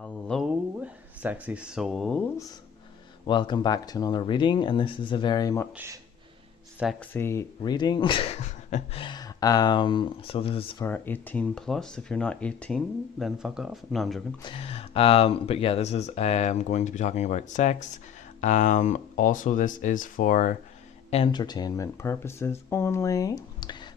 Hello, sexy souls. Welcome back to another reading, and this is a very much sexy reading. So this is for 18 plus. If you're not 18, then fuck off. No, I'm joking. But yeah, this is going to be talking about sex. Also, this is for entertainment purposes only.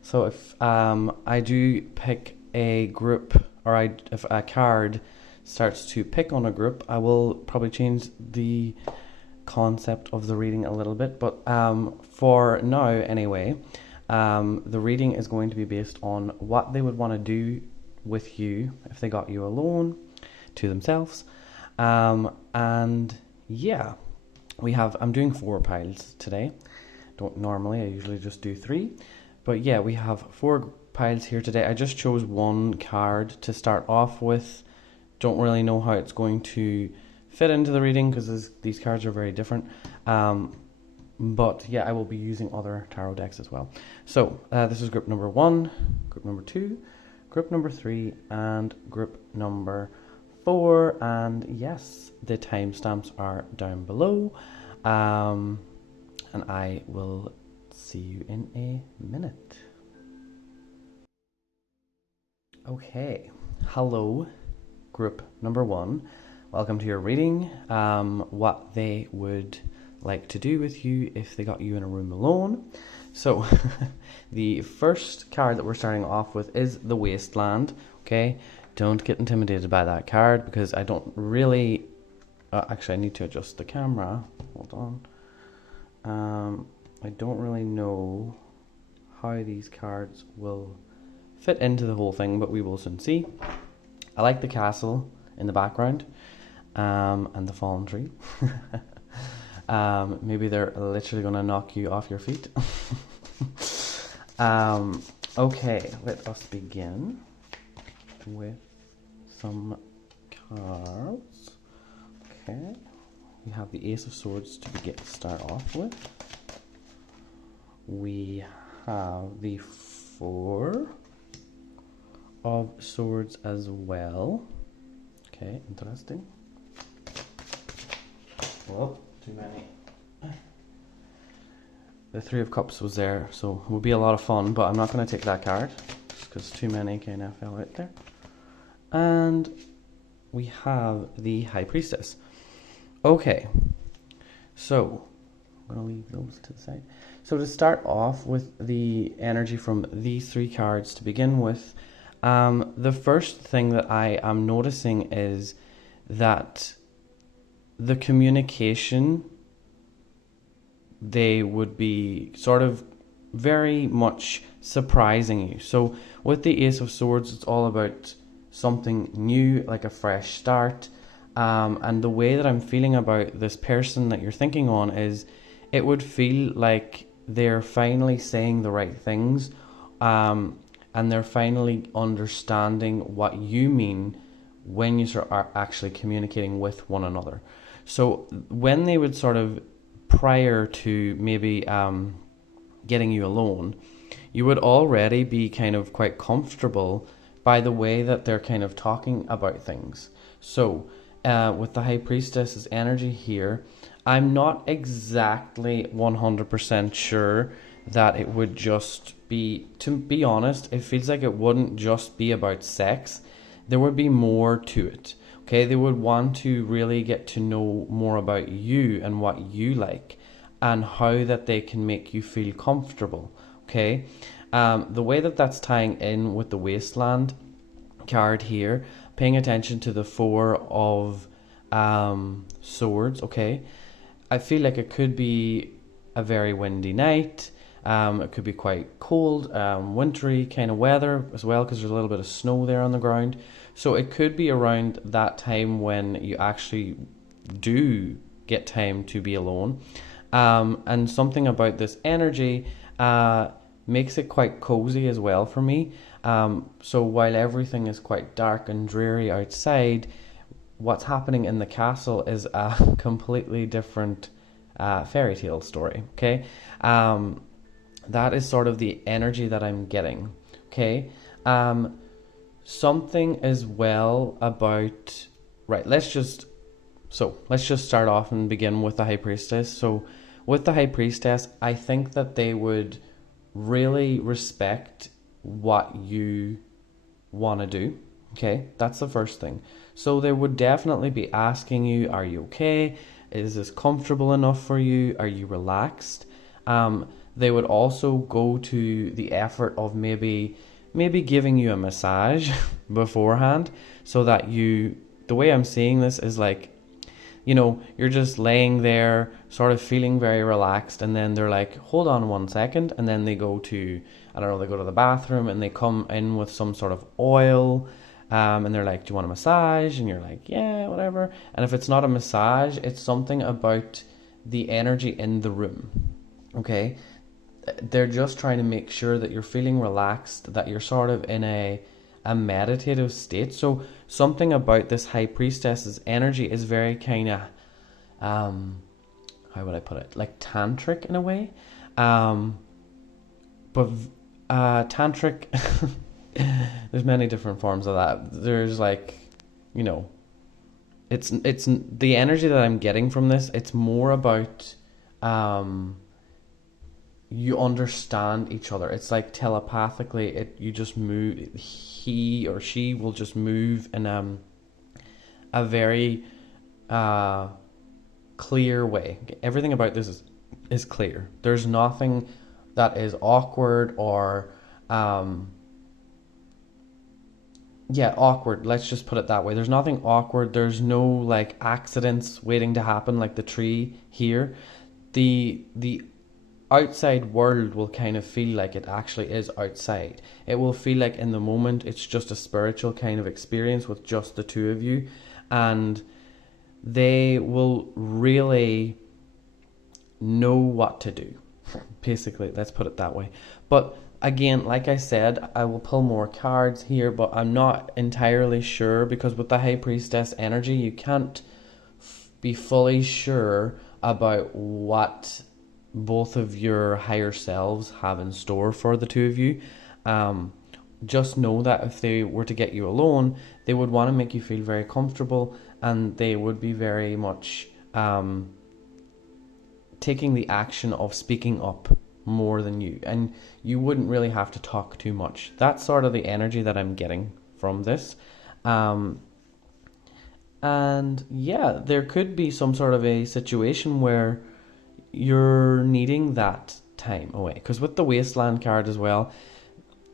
So if I do pick a group, or if a card starts to pick on a group, I will probably change the concept of the reading a little bit, but for now anyway, the reading is going to be based on what they would want to do with you if they got you alone to themselves. And yeah, I'm doing 4 piles today. Don't normally, I usually just do 3, but yeah, we have 4 piles here today. I just chose one card to start off with. Don't really know how it's going to fit into the reading because these cards are very different. But yeah, I will be using other tarot decks as well. So this is group number 1, group number 2, group number 3, and group number 4. And yes, the timestamps are down below. And I will see you in a minute. Okay, hello. Group number 1, welcome to your reading. What they would like to do with you if they got you in a room alone. So the first card that we're starting off with is the Wasteland. Okay, don't get intimidated by that card because I don't really actually I need to adjust the camera. Hold on. I don't really know how these cards will fit into the whole thing, but we will soon see. I like the castle in the background, and the fallen tree. Maybe they're literally going to knock you off your feet. Okay, let us begin with some cards. Okay, we have the Ace of Swords to start off with. We have the 4 of Swords as well. Okay, interesting. Well, too many. The 3 of Cups was there, so it would be a lot of fun, but I'm not going to take that card because too many kind of fell out there. And we have the High Priestess. Okay, so I'm going to leave those to the side. So to start off with the energy from these 3 cards to begin with, the first thing that I am noticing is that the communication, they would be sort of very much surprising you. So with the Ace of Swords, it's all about something new, like a fresh start. And the way that I'm feeling about this person that you're thinking on is it would feel like they're finally saying the right things. And they're finally understanding what you mean when you are actually communicating with one another. So when they would sort of, prior to maybe getting you alone, you would already be kind of quite comfortable by the way that they're kind of talking about things. So with the High Priestess's energy here, I'm not exactly 100% sure that it would just be, to be honest, it feels like it wouldn't just be about sex. There would be more to it. Okay, they would want to really get to know more about you and what you like and how that they can make you feel comfortable. Okay, the way that that's tying in with the Wasteland card here, paying attention to the 4 of Swords. Okay, I feel like it could be a very windy night. It could be quite cold, wintry kind of weather as well, because there's a little bit of snow there on the ground. So it could be around that time when you actually do get time to be alone. And something about this energy makes it quite cozy as well for me. So while everything is quite dark and dreary outside, what's happening in the castle is a completely different fairy tale story. Okay. That is sort of the energy that I'm getting. Okay. Something as well about right, let's just start off and begin with the High Priestess. So with the High Priestess, I think that they would really respect what you want to do. Okay, that's the first thing. So they would definitely be asking you, are you okay? Is this comfortable enough for you? Are you relaxed? They would also go to the effort of maybe giving you a massage beforehand, so that the way I'm seeing this is like, you know, you're just laying there sort of feeling very relaxed, and then they're like, hold on 1 second, and then they go to, I don't know, they go to the bathroom and they come in with some sort of oil, and they're like, do you want a massage? And you're like, yeah, whatever. And if it's not a massage, it's something about the energy in the room. Okay, they're just trying to make sure that you're feeling relaxed, that you're sort of in a meditative state. So something about this High Priestess's energy is very kind of, how would I put it, like tantric in a way. But tantric, there's many different forms of that. There's like, you know, it's the energy that I'm getting from this, it's more about you understand each other. It's like telepathically, you just move, he or she will just move in a very clear way. Everything about this is clear. There's nothing that is awkward or awkward. Let's just put it that way. There's nothing awkward. There's no like accidents waiting to happen like the tree here. The outside world will kind of feel like it actually is outside. It will feel like in the moment it's just a spiritual kind of experience with just the two of you, and they will really know what to do. Basically, let's put it that way. But again, like I said, I will pull more cards here, but I'm not entirely sure, because with the High Priestess energy, you can't be fully sure about what both of your higher selves have in store for the two of you. Just know that if they were to get you alone, they would want to make you feel very comfortable, and they would be very much taking the action of speaking up more than you, and you wouldn't really have to talk too much. That's sort of the energy that I'm getting from this. And yeah, there could be some sort of a situation where you're needing that time away, because with the Wasteland card as well,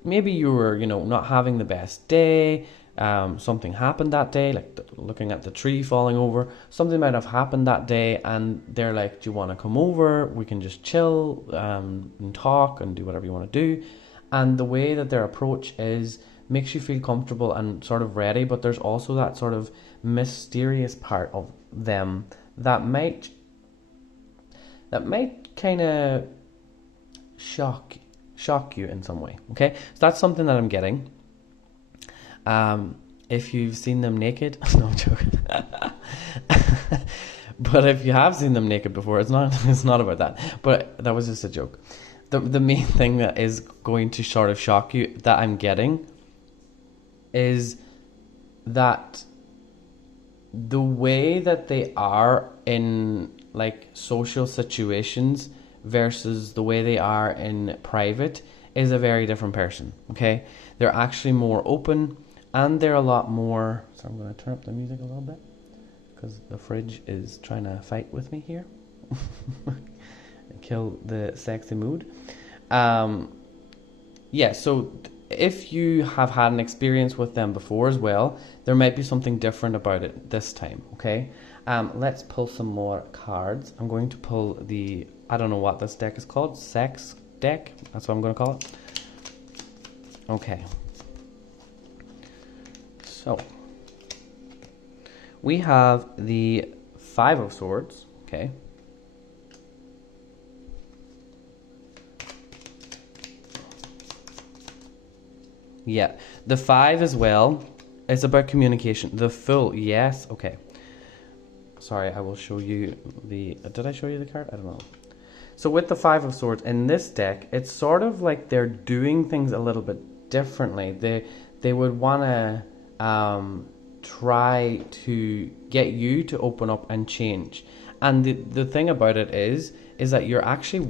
maybe you were, you know, not having the best day. Something happened that day, like looking at the tree falling over. Something might have happened that day, and they're like, do you want to come over? We can just chill and talk and do whatever you want to do. And the way that their approach is makes you feel comfortable and sort of ready, but there's also that sort of mysterious part of them that might kind of shock you in some way. Okay, so that's something that I'm getting. If you've seen them naked, no, I'm joking. But if you have seen them naked before, it's not about that. But that was just a joke. The main thing that is going to sort of shock you that I'm getting is that the way that they are in like social situations versus the way they are in private is a very different person. Okay, they're actually more open, and they're a lot more. So I'm going to turn up the music a little bit because the fridge is trying to fight with me here. Kill the sexy mood. Yeah, so if you have had an experience with them before as well, there might be something different about it this time. Okay, let's pull some more cards. I'm going to pull the, I don't know what this deck is called, sex deck. That's what I'm going to call it. Okay. So we have the Five of Swords. Okay. Yeah, the Five as well. It's about communication. The Fool, yes. Okay. Sorry, I will show you the. Did I show you the card? I don't know. So with the Five of Swords in this deck, it's sort of like they're doing things a little bit differently. They would want to try to get you to open up and change. And the thing about it is that you're actually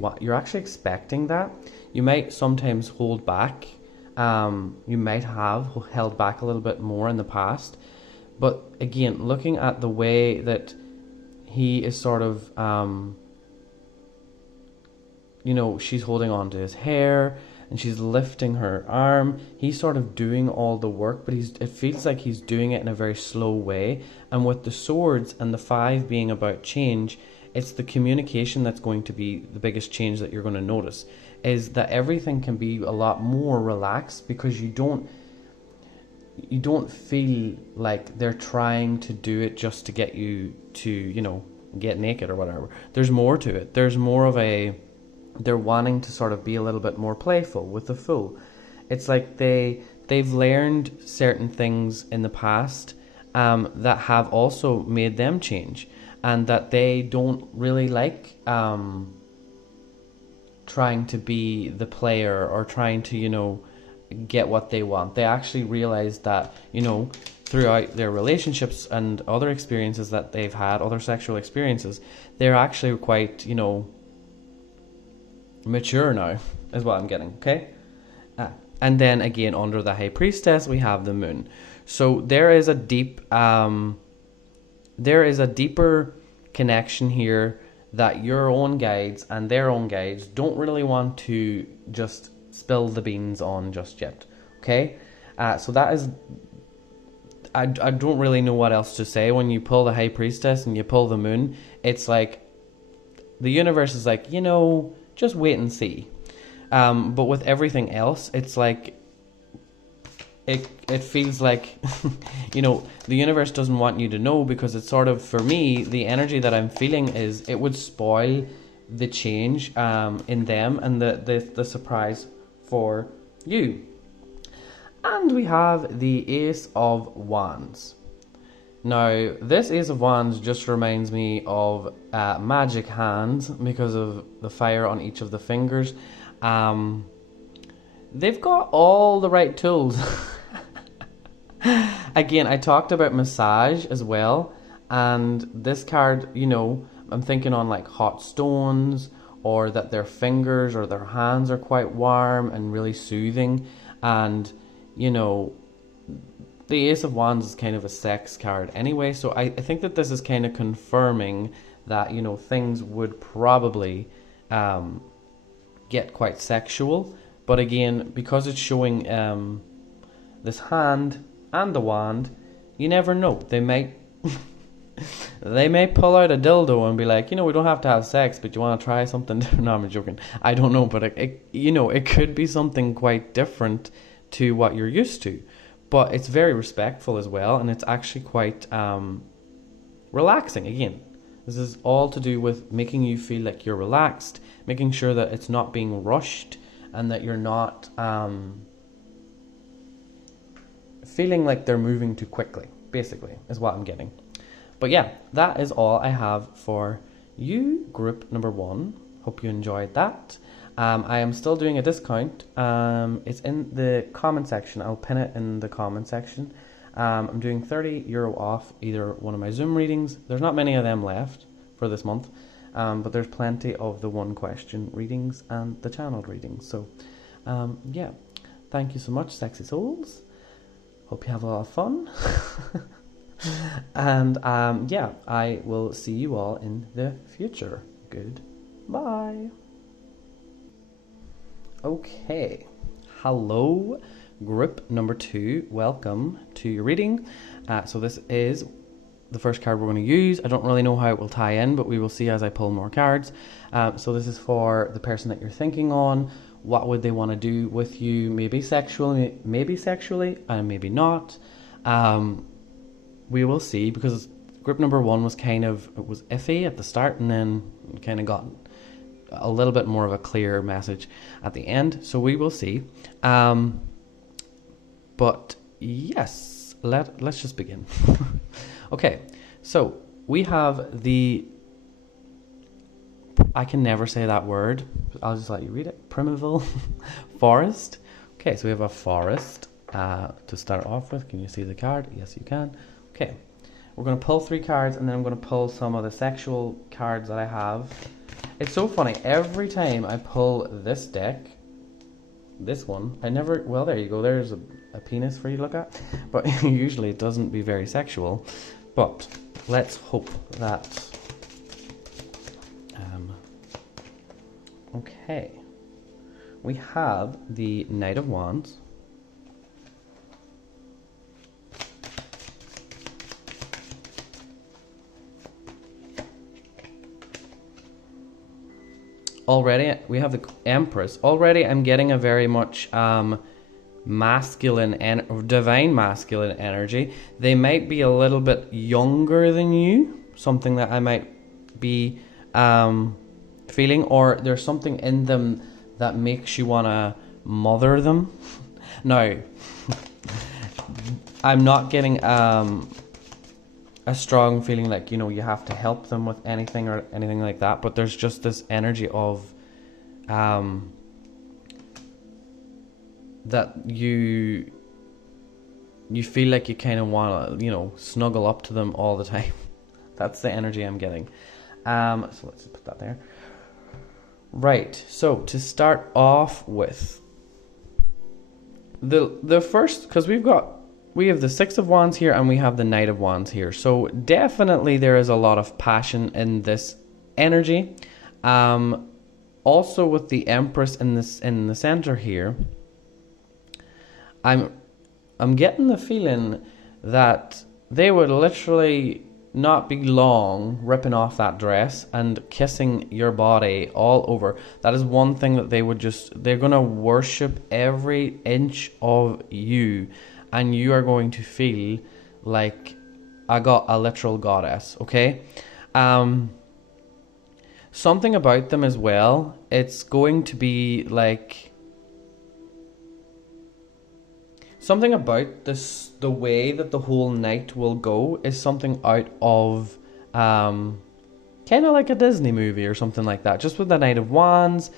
expecting that. You might sometimes hold back. You might have held back a little bit more in the past. But again, looking at the way that he is sort of, she's holding on to his hair and she's lifting her arm. He's sort of doing all the work, but it feels like he's doing it in a very slow way. And with the swords and the 5 being about change, it's the communication that's going to be the biggest change that you're going to notice, is that everything can be a lot more relaxed because you don't feel like they're trying to do it just to get you to, get naked or whatever. There's more to it. There's more of they're wanting to sort of be a little bit more playful with the Fool. It's like they've learned certain things in the past that have also made them change, and that they don't really like trying to be the player or trying to, get what they want. They actually realize that, throughout their relationships and other experiences that they've had, other sexual experiences, they're actually quite, mature now, is what I'm getting, okay? And then again, under the High Priestess, we have the Moon. So there is a deeper connection here that your own guides and their own guides don't really want to just spill the beans on just yet, okay? So that is, I don't really know what else to say. When you pull the High Priestess and you pull the Moon, it's like the universe is like, just wait and see. But with everything else, it's like it feels like the universe doesn't want you to know, because it's sort of, for me, the energy that I'm feeling is it would spoil the change in them and the surprise for you. And we have the Ace of Wands. Now, this Ace of Wands just reminds me of magic hands because of the fire on each of the fingers. They've got all the right tools. Again, I talked about massage as well, and this card, I'm thinking on like hot stones, or that their fingers or their hands are quite warm and really soothing. And the Ace of Wands is kind of a sex card anyway, so I think that this is kind of confirming that things would probably get quite sexual. But again, because it's showing this hand and the wand, you never know. They may pull out a dildo and be like, we don't have to have sex, but you want to try something? No, I'm joking. I don't know, but it could be something quite different to what you're used to. But it's very respectful as well, and it's actually quite relaxing. Again, this is all to do with making you feel like you're relaxed, making sure that it's not being rushed, and that you're not feeling like they're moving too quickly, basically, is what I'm getting. But yeah, that is all I have for you, group number 1. Hope you enjoyed that. I am still doing a discount. It's in the comment section. I'll pin it in the comment section. I'm doing €30 off either one of my Zoom readings. There's not many of them left for this month, but there's plenty of the 1-question readings and the channeled readings. So, yeah, thank you so much, sexy souls. Hope you have a lot of fun. And yeah, I will see you all in the future. Goodbye. Okay, hello group number 2, welcome to your reading. So this is the first card we're going to use. I don't really know how it will tie in, but we will see as I pull more cards. So this is for the person that you're thinking on. What would they want to do with you? Maybe sexually, and maybe not. We will see, because group number 1 was it was iffy at the start, and then kind of got a little bit more of a clear message at the end. So we will see. But yes, let's just begin. Okay, so we have I can never say that word. I'll just let you read it. Primeval forest. Okay, so we have a forest to start off with. Can you see the card? Yes, you can. Okay, we're going to pull 3 cards, and then I'm going to pull some of the sexual cards that I have. It's so funny, every time I pull this deck, this one, I never, well, there you go, there's a penis for you to look at, but usually it doesn't be very sexual, but let's hope that, okay, we have the Knight of Wands, already we have the Empress. Already I'm getting a very much masculine and divine masculine energy. They might be a little bit younger than you, something that I might be feeling, or there's something in them that makes you want to mother them. Now, I'm not getting a strong feeling like, you know, you have to help them with anything or anything like that, but there's just this energy of that you feel like you kind of want to, you know, snuggle up to them all the time. That's the energy I'm getting. So let's put that there. Right, so to start off with, the first, because we have the Six of Wands here and we have the Knight of Wands here. So definitely there is a lot of passion in this energy. Also with the Empress in the center here, I'm getting the feeling that they would literally not be long ripping off that dress and kissing your body all over. That is one thing that they're going to worship every inch of you, and you are going to feel like a literal goddess, okay? Something about them as well, it's going to be like, something about this, the way that the whole night will go is something out of kind of like a Disney movie or something like that. Just with the Knight of Wands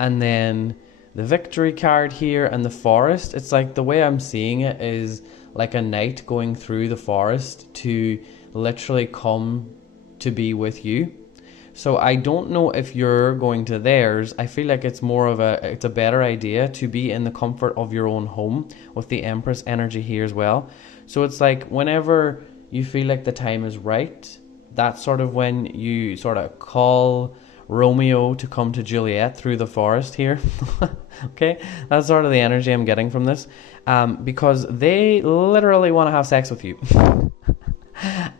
and then the Victory card here and the forest. It's like, the way I'm seeing it is like a knight going through the forest to literally come to be with you. So I don't know if you're going to theirs. I feel like it's a better idea to be in the comfort of your own home with the Empress energy here as well. So it's like whenever you feel like the time is right, that's sort of when you sort of call Romeo to come to Juliet through the forest here. Okay, that's sort of the energy I'm getting from this, because they literally want to have sex with you.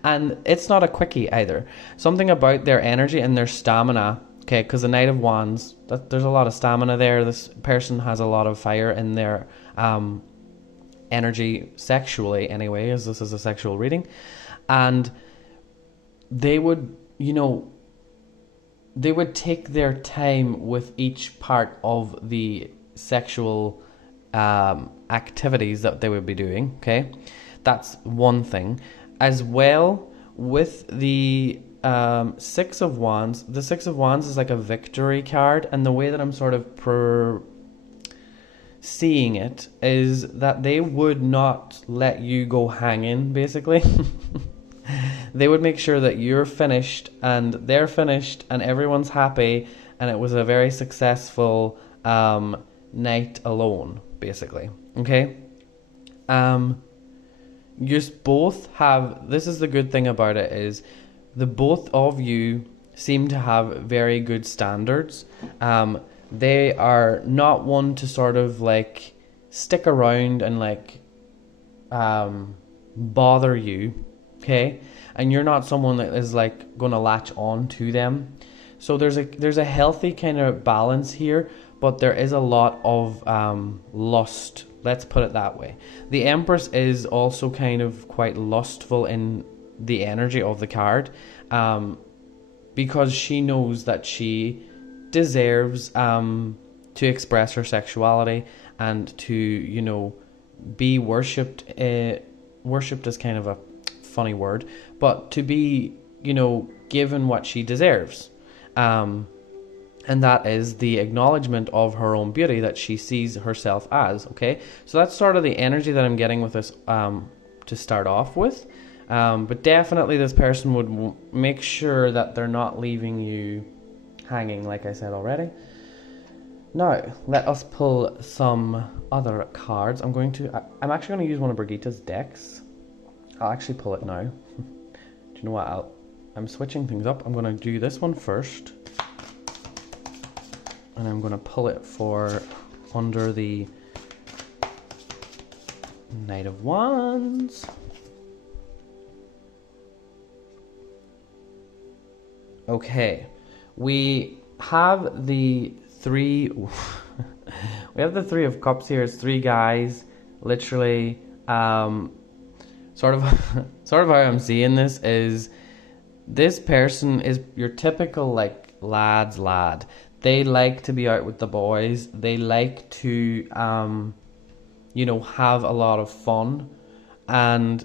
And it's not a quickie either. Something about their energy and their stamina, okay, because the Knight of Wands, there's a lot of stamina there. This person has a lot of fire in their energy sexually anyway, as this is a sexual reading. And they would, you know, they would take their time with each part of the sexual activities that they would be doing, okay? That's one thing. As well, with the Six of Wands, the Six of Wands is like a victory card, and the way that I'm sort of seeing it is that they would not let you go hanging, basically. They would make sure that you're finished and they're finished and everyone's happy, and it was a very successful night alone, basically. Okay? You both have, this is the good thing about it, is the both of you seem to have very good standards. They are not one to sort of like stick around and like bother you, okay? And you're not someone that is like going to latch on to them. So there's a healthy kind of balance here, but there is a lot of lust. Let's put it that way. The Empress is also kind of quite lustful in the energy of the card, because she knows that she deserves to express her sexuality and to, you know, be worshipped. Worshipped is kind of a funny word, but to be, you know, given what she deserves. And that is the acknowledgement of her own beauty that she sees herself as, okay? So that's sort of the energy that I'm getting with this to start off with. But definitely this person would make sure that they're not leaving you hanging, like I said already. Now, let us pull some other cards. I'm actually going to use one of Brigitta's decks. I'll actually pull it now. Do you know what? I'm switching things up. I'm going to do this one first. And I'm going to pull it for under the Knight of Wands. Okay. We have the three... we have the Three of Cups here. It's three guys. Literally... sort of how I'm seeing this is this person is your typical like lad's lad. They like to be out with the boys. They like to have a lot of fun. And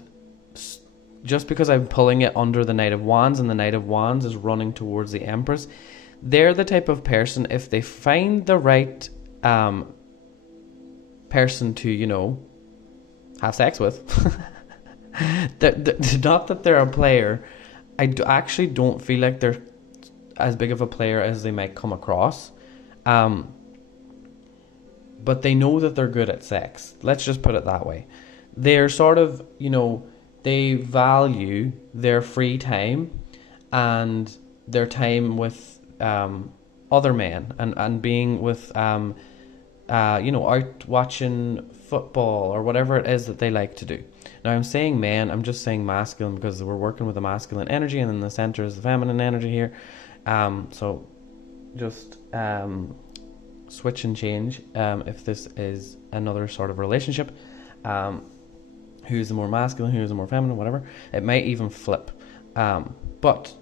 just because I'm pulling it under the Knight of Wands and the Knight of Wands is running towards the Empress, they're the type of person, if they find the right person to have sex with not that they're a player. I actually don't feel like they're as big of a player as they might come across. But they know that they're good at sex. Let's just put it that way. They're sort of, they value their free time and their time with other men and being with, out watching football or whatever it is that they like to do. Now, I'm saying men, I'm just saying masculine because we're working with a masculine energy and in the center is the feminine energy here. So just switch and change if this is another sort of relationship. Who's the more masculine, who's the more feminine, whatever. It might even flip. But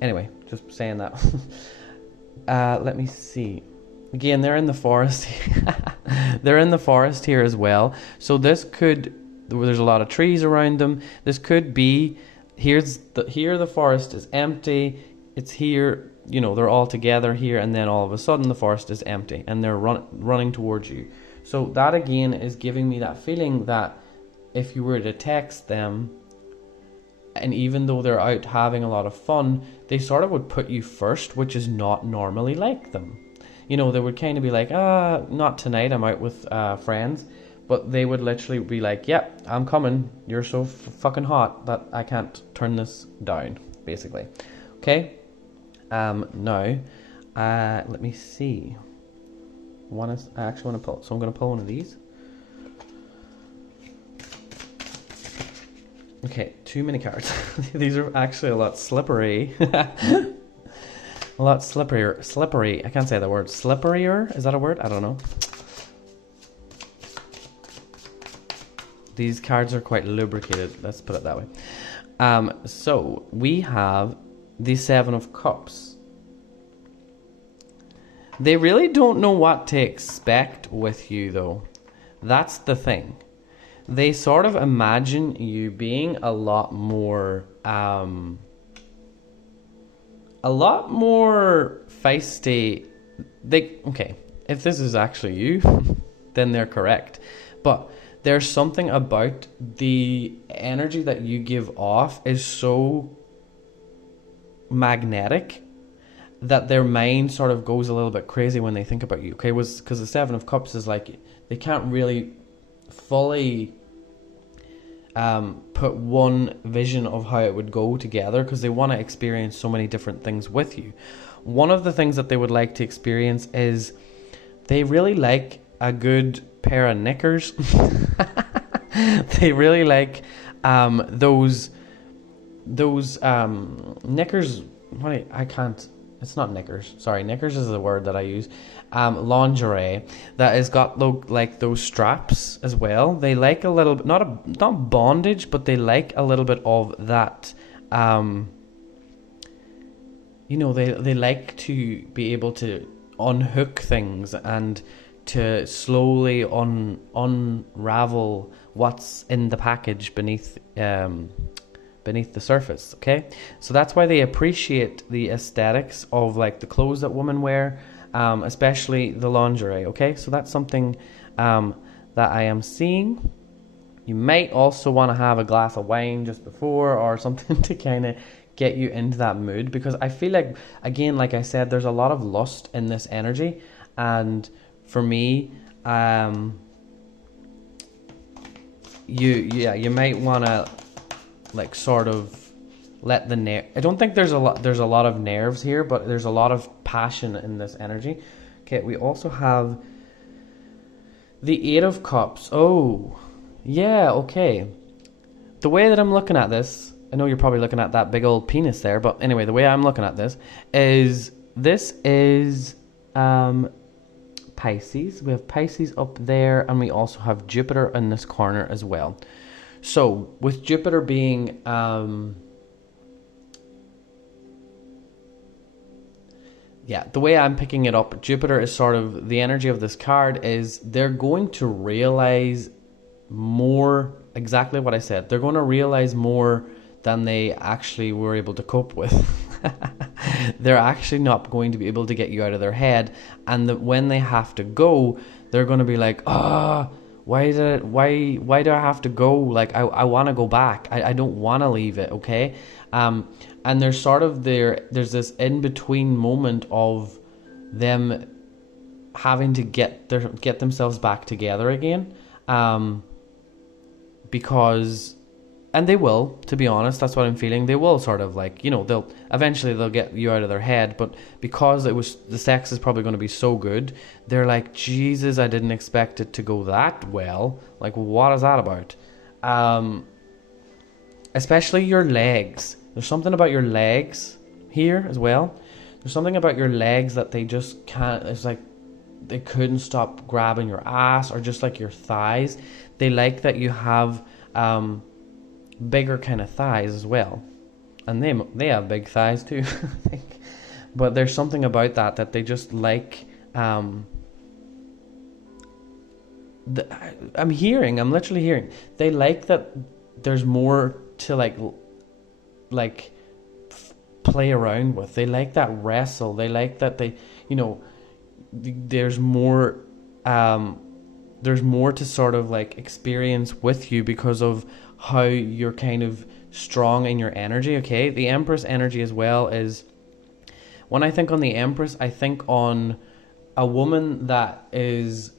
anyway, just saying that. Let me see. Again, they're in the forest. They're in the forest here as well. So this could... There's a lot of trees around them. This could be... Here the forest is empty. It's here... they're all together here. And then all of a sudden the forest is empty. And they're running towards you. So that again is giving me that feeling that if you were to text them... And even though they're out having a lot of fun, they sort of would put you first, which is not normally like them. They would kind of be like, not tonight, I'm out with friends. But they would literally be like, yep, I'm coming. You're so fucking hot that I can't turn this down, basically. Okay? Now, let me see. I actually want to pull. So I'm going to pull one of these. Okay, too many cards. These are actually a lot slippery. A lot slipperier. Slippery. I can't say the word. Slipperier? Is that a word? I don't know. These cards are quite lubricated. Let's put it that way. So we have the Seven of Cups. They really don't know what to expect with you, though. That's the thing. They sort of imagine you being a lot more feisty. Okay, if this is actually you, then they're correct. But there's something about the energy that you give off is so magnetic that their mind sort of goes a little bit crazy when they think about you. Okay, because the Seven of Cups is like they can't really fully put one vision of how it would go together because they want to experience so many different things with you. One of the things that they would like to experience is they really like a good pair of knickers. They really like those knickers. It's not knickers. Sorry, knickers is the word that I use. Lingerie that has got like those straps as well. They like a little bit, not bondage, but they like a little bit of that. They like to be able to unhook things and to slowly unravel what's in the package beneath the surface. Okay, so that's why they appreciate the aesthetics of like the clothes that women wear, especially the lingerie. Okay, so that's something that I am seeing. You might also want to have a glass of wine just before or something to kind of get you into that mood, because I feel like, again, like I said, there's a lot of lust in this energy. And for me, you might want to like sort of let the I don't think there's a lot of nerves here, but there's a lot of passion in this energy. Okay, we also have the Eight of Cups. Oh, yeah, okay. The way that I'm looking at this, I know you're probably looking at that big old penis there, but anyway, the way I'm looking at this is Pisces. We have Pisces up there, and we also have Jupiter in this corner as well. So with Jupiter being the way I'm picking it up, Jupiter is sort of the energy of this card is they're going to realize more, exactly what I said. They're going to realize more than they actually were able to cope with. They're actually not going to be able to get you out of their head, and when they have to go, they're going to be like, why do I have to go? Like, I want to go back. I don't want to leave it, okay? And there's sort of there's this in-between moment of them having to get themselves back together again, because, and they will, to be honest, that's what I'm feeling. They will sort of like, they'll get you out of their head, but because the sex is probably going to be so good, they're like, Jesus, I didn't expect it to go that well. Like, what is that about? Especially your legs. There's something about your legs here as well. There's something about your legs that they just can't, it's like they couldn't stop grabbing your ass, or just like your thighs. They like that you have bigger kind of thighs as well, and they have big thighs too, I think. But there's something about that they just like. I'm literally hearing they like that there's more to like play around with. They like that wrestle. They like that there's more to sort of like experience with you because of how you're kind of strong in your energy. Okay, the Empress energy as well is, when I think on the Empress, I think on a woman that has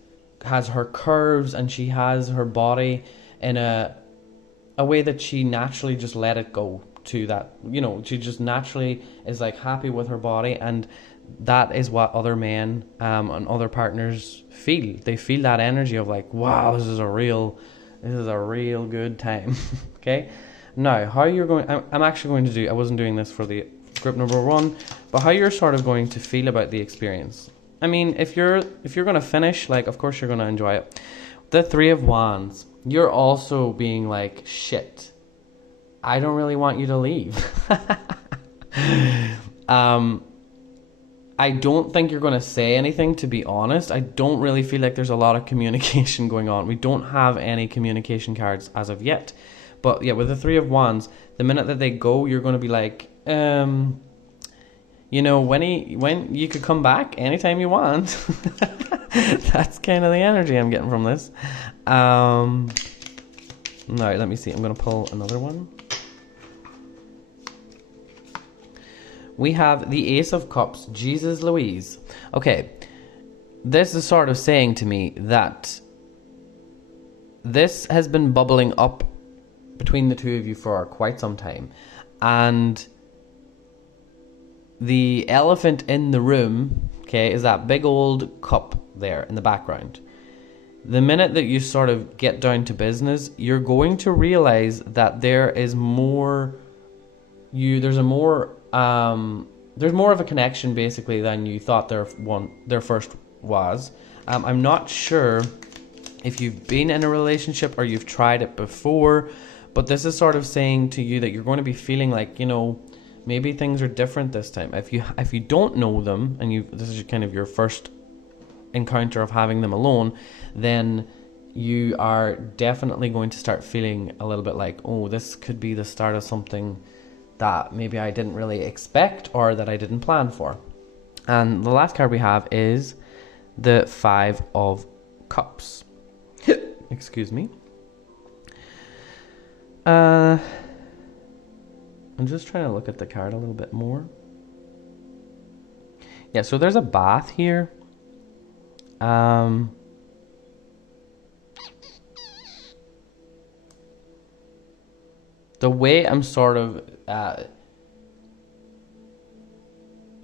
her curves, and she has her body in a way that she naturally just let it go to that, she just naturally is like happy with her body, and that is what other men and other partners feel. They feel that energy of like, wow, this is a real good time. Okay, now how you're going, I'm actually going to do, I wasn't doing this for the group number 1, but how you're sort of going to feel about the experience. I mean, if you're going to finish, like, of course you're going to enjoy it. The Three of Wands, you're also being like, shit, I don't really want you to leave. I don't think you're going to say anything, to be honest. I don't really feel like there's a lot of communication going on. We don't have any communication cards as of yet. But yeah, with the Three of Wands, the minute that they go, you're going to be like, when you could come back anytime you want. That's kind of the energy I'm getting from this. Now, let me see. I'm going to pull another one. We have the Ace of Cups, Jesus Louise. Okay, this is sort of saying to me that this has been bubbling up between the two of you for quite some time. And the elephant in the room, okay, is that big old cup there in the background. The minute that you sort of get down to business, you're going to realize that there's more of a connection basically than you thought there first was. I'm not sure if you've been in a relationship or you've tried it before, but this is sort of saying to you that you're going to be feeling like, maybe things are different this time. If you don't know them, and this is kind of your first encounter of having them alone, then you are definitely going to start feeling a little bit like, oh, this could be the start of something that maybe I didn't really expect or that I didn't plan for. And the last card we have is the Five of Cups. Excuse me. I'm just trying to look at the card a little bit more. Yeah, so there's a bath here. The way I'm sort of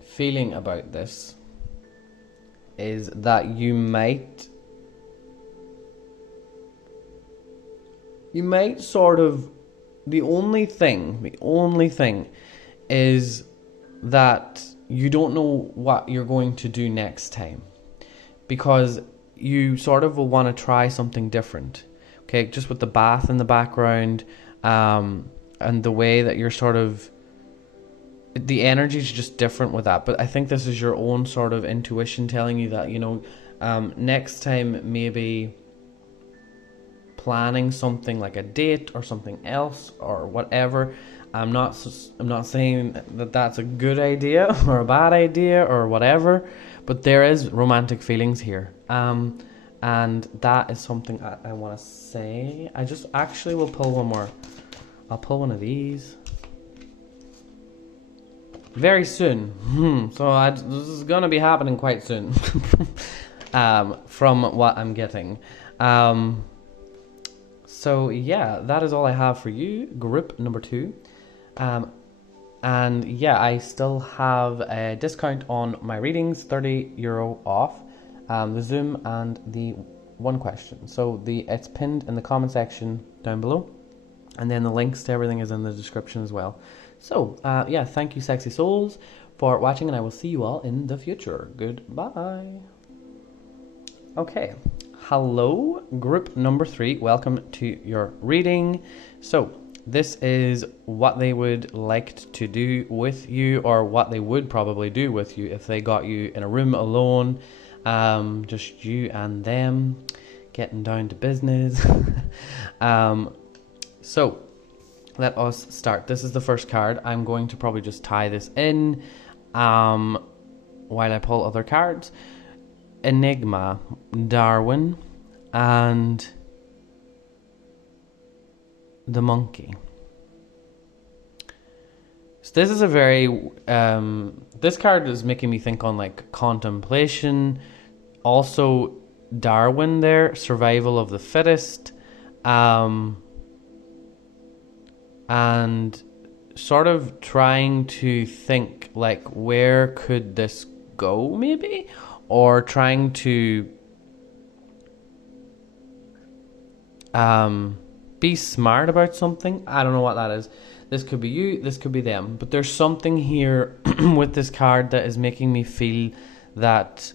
feeling about this is that you might sort of, the only thing is that you don't know what you're going to do next time, because you sort of will want to try something different. Okay, just with the bath in the background, and the way that you're sort of, the energy is just different with that. But I think this is your own sort of intuition telling you that, you know, next time maybe planning something like a date or something else or whatever. I'm not saying that that's a good idea or a bad idea or whatever, but there is romantic feelings here. And that is something I want to say. I just actually will pull one more. I'll pull one of these very soon. So this is going to be happening quite soon. From what I'm getting. So yeah, that is all I have for you, group number 2. And yeah, I still have a discount on my readings, €30 off, the Zoom and the one question. So it's pinned in the comment section down below, and then the links to everything is in the description as well. So yeah, thank you sexy souls for watching, and I will see you all in the future. Goodbye. Okay, hello group number 3, welcome to your reading. So this is what they would like to do with you, or what they would probably do with you if they got you in a room alone, just you and them, getting down to business. So let us start. This is the first card. I'm going to probably just tie this in while I pull other cards. Enigma, Darwin, and the monkey. So this is a very this card is making me think on like contemplation, also Darwin there, survival of the fittest, and sort of trying to think like, where could this go maybe, or trying to be smart about something. I don't know what that is. This could be you, this could be them, but there's something here with this card that is making me feel that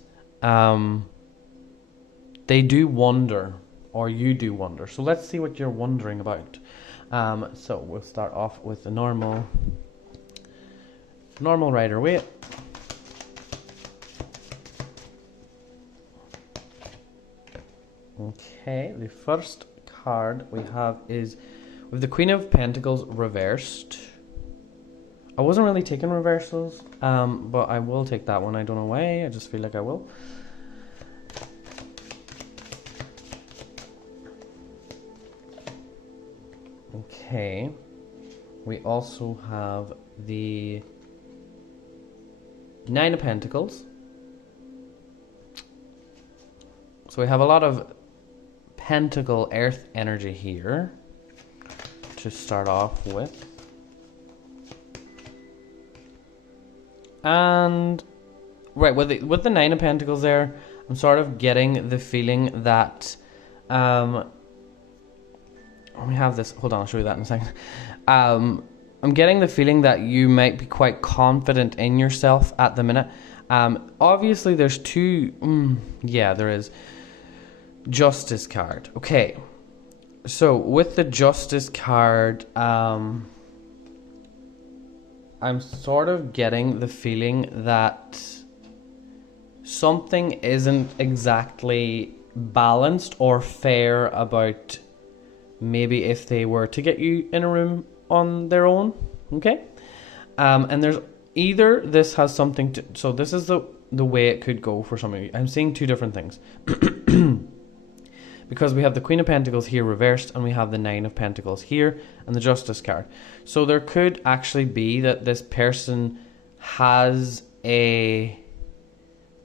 they do wonder, or you do wonder. So let's see what you're wondering about. So we'll start off with the normal Rider-Waite. Okay, the first card we have is with the Queen of Pentacles reversed. I wasn't really taking reversals, but I will take that one. I don't know why, I just feel like I will. Okay, we also have the Nine of Pentacles. So we have a lot of Pentacle earth energy here to start off with. And right, with the Nine of Pentacles there, I'm sort of getting the feeling that we have this, hold on, I'll show you that in a second. I'm getting the feeling that you might be quite confident in yourself at the minute. Obviously there's two, yeah, there is. Justice card. Okay, so with the Justice card, I'm sort of getting the feeling that something isn't exactly balanced or fair about maybe if they were to get you in a room on their own. Okay, and there's either this has something to, so this is the way it could go for some of you. I'm seeing two different things. because we have the Queen of Pentacles here reversed and we have the Nine of Pentacles here and the Justice card. So there could actually be that this person has a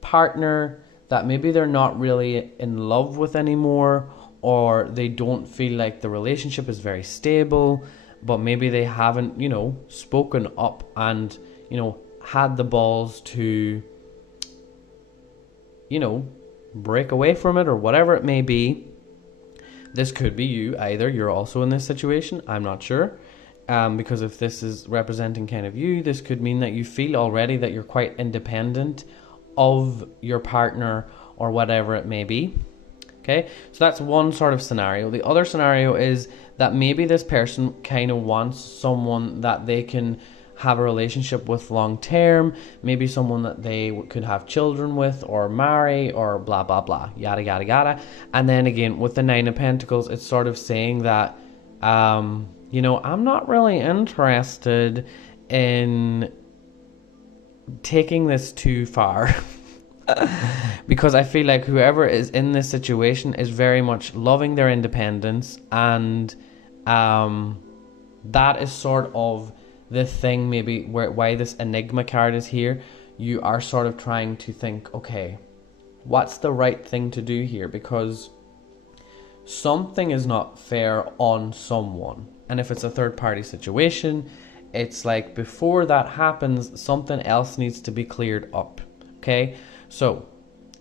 partner that maybe they're not really in love with anymore, or they don't feel like the relationship is very stable, but maybe they haven't, you know, spoken up and, you know, had the balls to, you know, break away from it or whatever it may be. This could be you. Either you're also in this situation, I'm not sure, because if this is representing kind of you, this could mean that you feel already that you're quite independent of your partner or whatever it may be. Okay, so that's one sort of scenario. The other scenario is that maybe this person kind of wants someone that they can have a relationship with long term, maybe someone that they could have children with or marry or blah blah blah, yada yada yada. And then again with the Nine of Pentacles, it's sort of saying that you know, I'm not really interested in taking this too far. Because I feel like whoever is in this situation is very much loving their independence, and that is sort of the thing maybe why this Enigma card is here. You are sort of trying to think, okay, what's the right thing to do here? Because something is not fair on someone. And if it's a third party situation, it's like before that happens, something else needs to be cleared up. Okay, so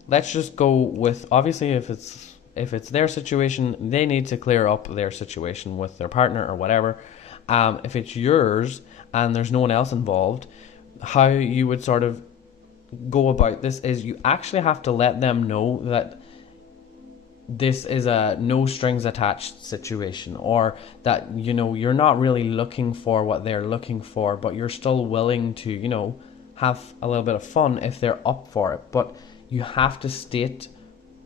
let's just go with, obviously if it's their situation, they need to clear up their situation with their partner or whatever. If it's yours and there's no one else involved, how you would sort of go about this is you actually have to let them know that this is a no strings attached situation, or that, you know, you're not really looking for what they're looking for, but you're still willing to, you know, have a little bit of fun if they're up for it. But you have to state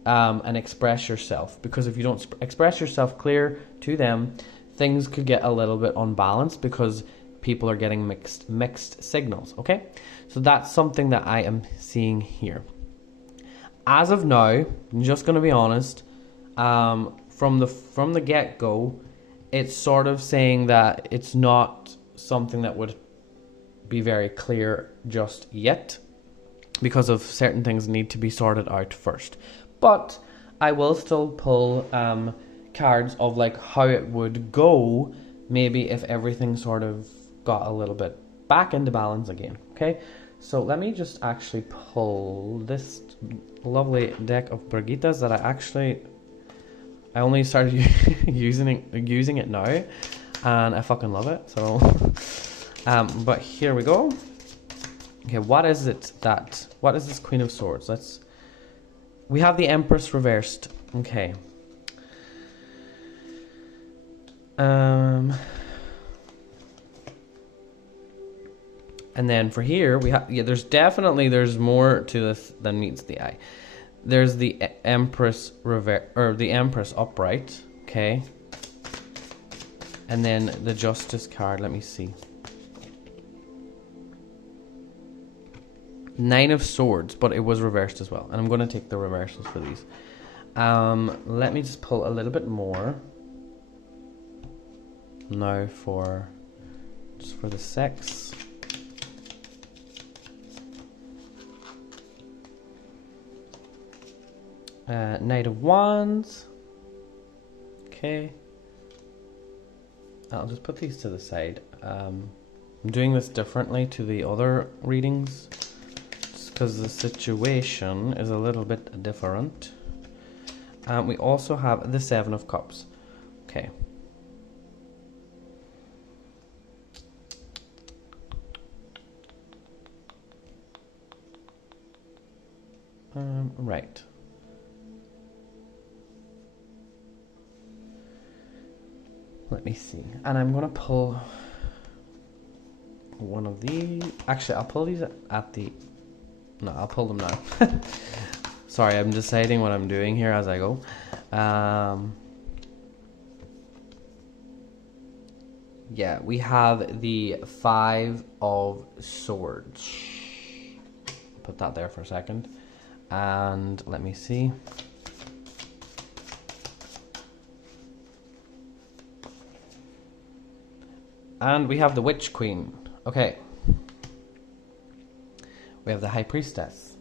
and express yourself, because if you don't express yourself clear to them, things could get a little bit unbalanced because people are getting mixed signals. Okay, so that's something that I am seeing here. As of now, I'm just going to be honest, from the get-go, it's sort of saying that it's not something that would be very clear just yet, because of certain things need to be sorted out first. But I will still pull cards of like how it would go, maybe if everything sort of got a little bit back into balance again. Okay, so let me just actually pull this lovely deck of Brigitas that I only started using it now, and I fucking love it. So but here we go. Okay, what is this Queen of Swords? We have the Empress reversed. Okay. And then for here we have, there's more to this than meets the eye. There's the Empress the Empress upright, okay? And then the Justice card, let me see. Nine of Swords, but it was reversed as well. And I'm going to take the reversals for these. Let me just pull a little bit more. Now just for the sex. Knight of Wands. Okay. I'll just put these to the side. I'm doing this differently to the other readings, just because the situation is a little bit different. We also have the Seven of Cups. Okay. Right. Let me see. And I'm going to pull one of these. Actually, I'll pull these at the... No, I'll pull them now. Sorry, I'm deciding what I'm doing here as I go. Yeah, we have the Five of Swords. Put that there for a second. And let me see. And we have the Witch Queen. Okay. We have the High Priestess.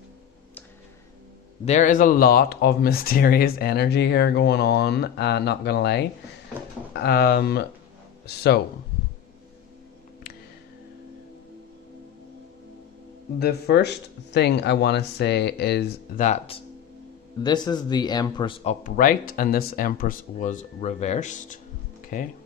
There is a lot of mysterious energy here going on, not gonna lie. So, the first thing I want to say is that this is the Empress upright, and this Empress was reversed. Okay.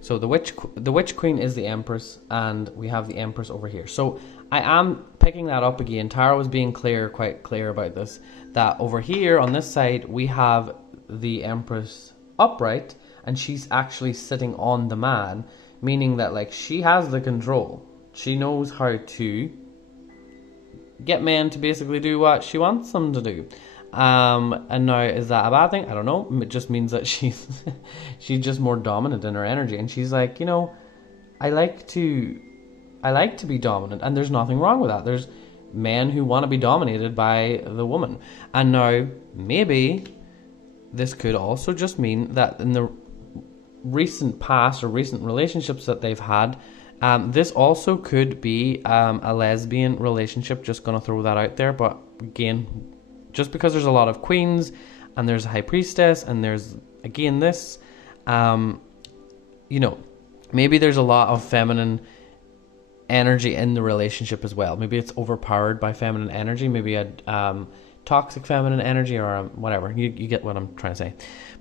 So the Witch Queen is the Empress, and we have the Empress over here. So I am picking that up again. Tara was being quite clear about this, that over here on this side we have the Empress upright, and she's actually sitting on the man, meaning that like she has the control. She knows how to get men to basically do what she wants them to do. And now, is that a bad thing? I don't know. It just means that she's just more dominant in her energy, and she's like, you know, I like to be dominant, and there's nothing wrong with that. There's men who want to be dominated by the woman. And now maybe this could also just mean that in the recent past or recent relationships that they've had, this also could be a lesbian relationship. Just gonna throw that out there. But again, just because there's a lot of queens and there's a High Priestess and there's again this, you know, maybe there's a lot of feminine energy in the relationship as well. Maybe it's overpowered by feminine energy. Maybe a toxic feminine energy, or whatever. You get what I'm trying to say.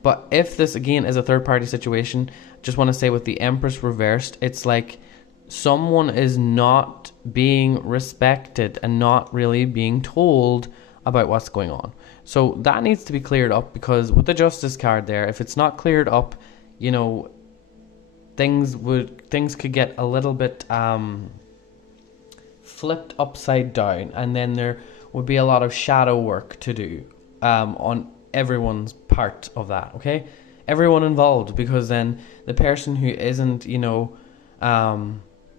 But if this again is a third party situation, just want to say with the Empress reversed, it's like someone is not being respected and not really being told about what's going on. So that needs to be cleared up, because with the Justice card there, if it's not cleared up, you know, things could get a little bit flipped upside down, and then there would be a lot of shadow work to do on everyone's part of that. Okay, everyone involved, because then the person who isn't, you know,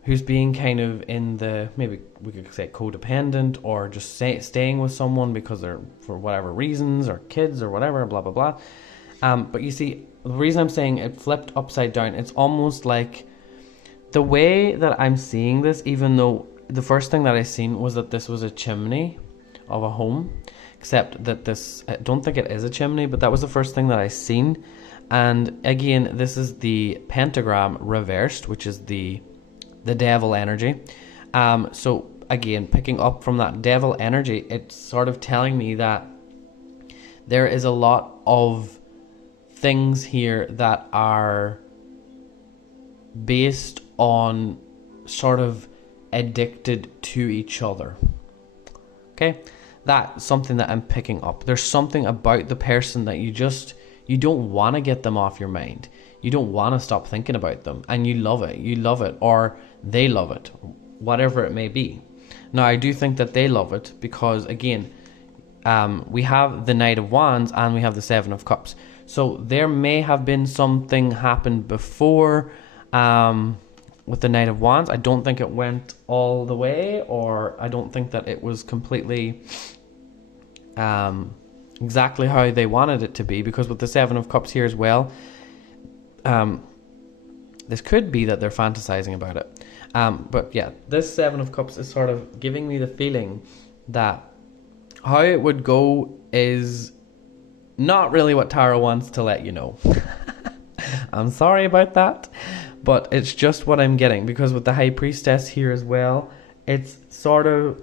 who's being kind of in the, maybe we could say codependent, or just staying with someone because they're, for whatever reasons, or kids or whatever, blah blah blah. But you see, the reason I'm saying it flipped upside down, it's almost like the way that I'm seeing this, even though the first thing that I seen was that this was a chimney of a home, except that this, I don't think it is a chimney, but that was the first thing that I seen. And again, this is the pentagram reversed, which is the devil energy. So again, picking up from that devil energy, it's sort of telling me that there is a lot of things here that are based on sort of addicted to each other. Okay, that's something that I'm picking up. There's something about the person that you don't want to get them off your mind. You don't want to stop thinking about them, and you love it, or they love it, whatever it may be. Now, I do think that they love it because, again, we have the Knight of Wands and we have the Seven of Cups. So there may have been something happened before with the Knight of Wands. I don't think it went all the way, or I don't think that it was completely exactly how they wanted it to be, because with the Seven of Cups here as well, this could be that they're fantasizing about it. But yeah, this Seven of Cups is sort of giving me the feeling that how it would go is not really what Tara wants to let you know. I'm sorry about that, but it's just what I'm getting, because with the High Priestess here as well, it's sort of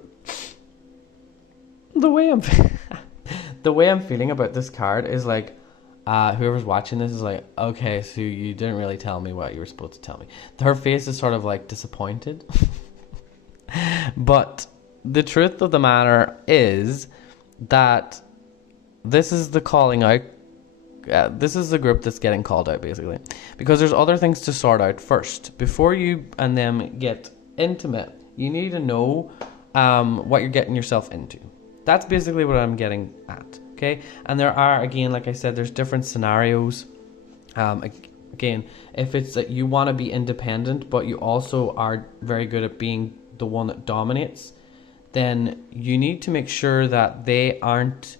the way I'm feeling about this card is like, whoever's watching this is like, okay, so you didn't really tell me what you were supposed to tell me. Her face is sort of like disappointed. But the truth of the matter is that this is the calling out. This is the group that's getting called out, basically. Because there's other things to sort out first. Before you and them get intimate, you need to know what you're getting yourself into. That's basically what I'm getting at. Okay, and there are, again, like I said, there's different scenarios. Again, if it's that you want to be independent, but you also are very good at being the one that dominates, then you need to make sure that they aren't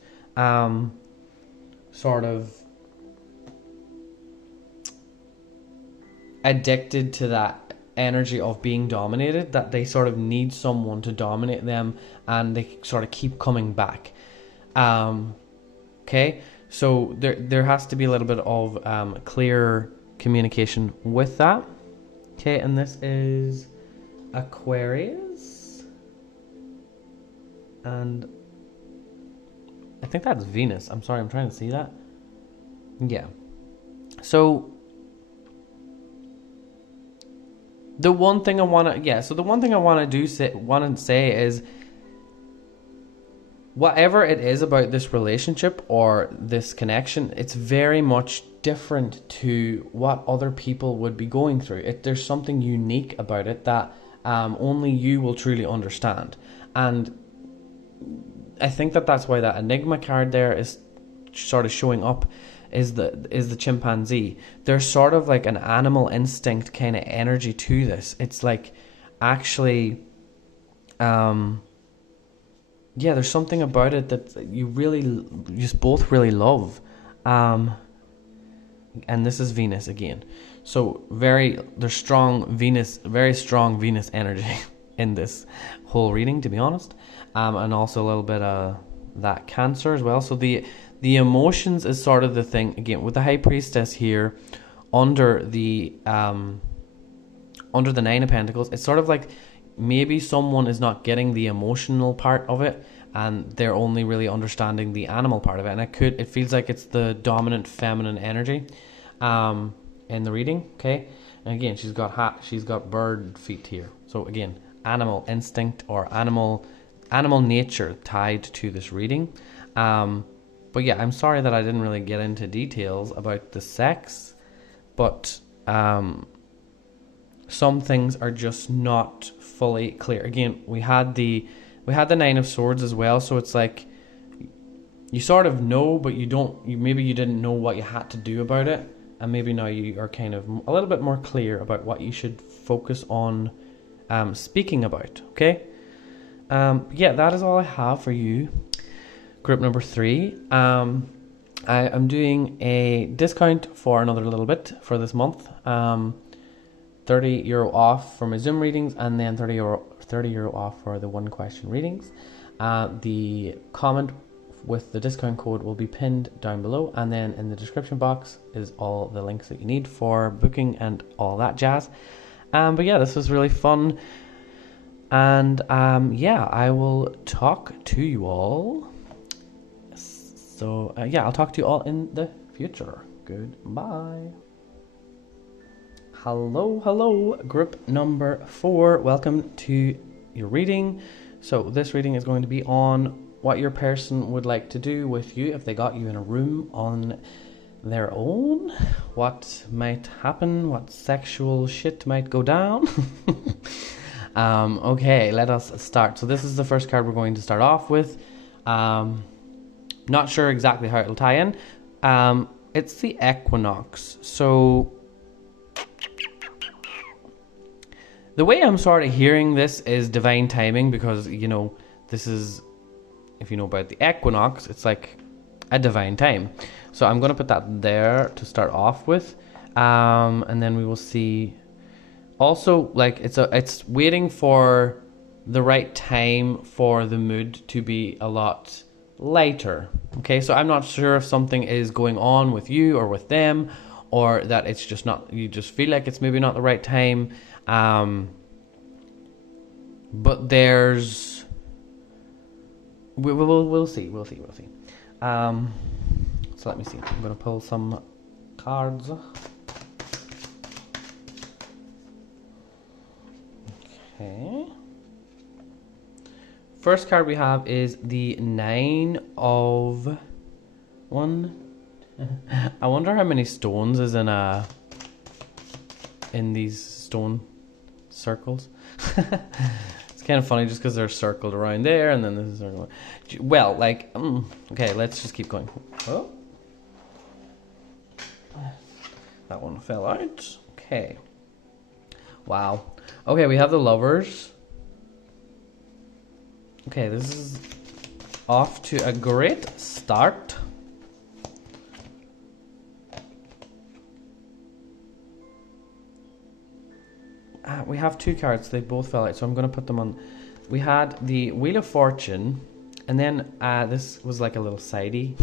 sort of addicted to that energy of being dominated, that they sort of need someone to dominate them, and they sort of keep coming back. Okay, so there has to be a little bit of clear communication with that. Okay, and this is Aquarius, and I think that's Venus. I'm sorry, I'm trying to see that. Yeah. So the one thing I want to say is, whatever it is about this relationship or this connection, it's very much different to what other people would be going through. There's something unique about it that only you will truly understand. And I think that's why that Enigma card there is sort of showing up, is the chimpanzee. There's sort of like an animal instinct kind of energy to this. It's like, actually, yeah, there's something about it that you just both really love. And this is Venus again. So there's strong Venus, very strong Venus energy in this whole reading, to be honest. And also a little bit of that Cancer as well. So the emotions is sort of the thing again with the High Priestess here under the Nine of Pentacles. It's sort of like maybe someone is not getting the emotional part of it, and they're only really understanding the animal part of it. And it feels like it's the dominant feminine energy in the reading. Okay, and again, she's got bird feet here. So again, animal instinct or animal nature tied to this reading. But yeah, I'm sorry that I didn't really get into details about the sex, but some things are just not fully clear. Again, we had the Nine of Swords as well, so it's like you sort of know, but maybe you didn't know what you had to do about it, and maybe now you are kind of a little bit more clear about what you should focus on speaking about. Okay, yeah, that is all I have for you. Group number 3. I am doing a discount for another little bit for this month. €30 off for my Zoom readings, and then €30 off for the one question readings. The comment with the discount code will be pinned down below, and then in the description box is all the links that you need for booking and all that jazz. But yeah, this was really fun, and yeah, I will talk to you all. So yeah, I'll talk to you all in the future. Goodbye. Hello, group number 4. Welcome to your reading. So this reading is going to be on what your person would like to do with you if they got you in a room on their own. What might happen? What sexual shit might go down? Okay, let us start. So this is the first card we're going to start off with. Not sure exactly how it'll tie in. It's the equinox. So the way I'm sort of hearing this is divine timing, because, you know, this is, if you know about the equinox, it's like a divine time. So I'm going to put that there to start off with. And then we will see. Also, like, it's waiting for the right time for the mood to be a lot lighter. Okay, so I'm not sure if something is going on with you or with them, or that it's just not, you just feel like it's maybe not the right time. But there's, we'll see. So let me see. I'm going to pull some cards. Okay. First card we have is the 9 of one. I wonder how many stones is in these stone circles. It's kind of funny just because they're circled around there, and then this is circled. Well, like, okay, let's just keep going. Oh, that one fell out. Okay. Wow. Okay, we have the Lovers. Okay, this is off to a great start. we have two cards. They both fell out, so I'm going to put them on. We had the Wheel of Fortune, and then this was like a little sidey.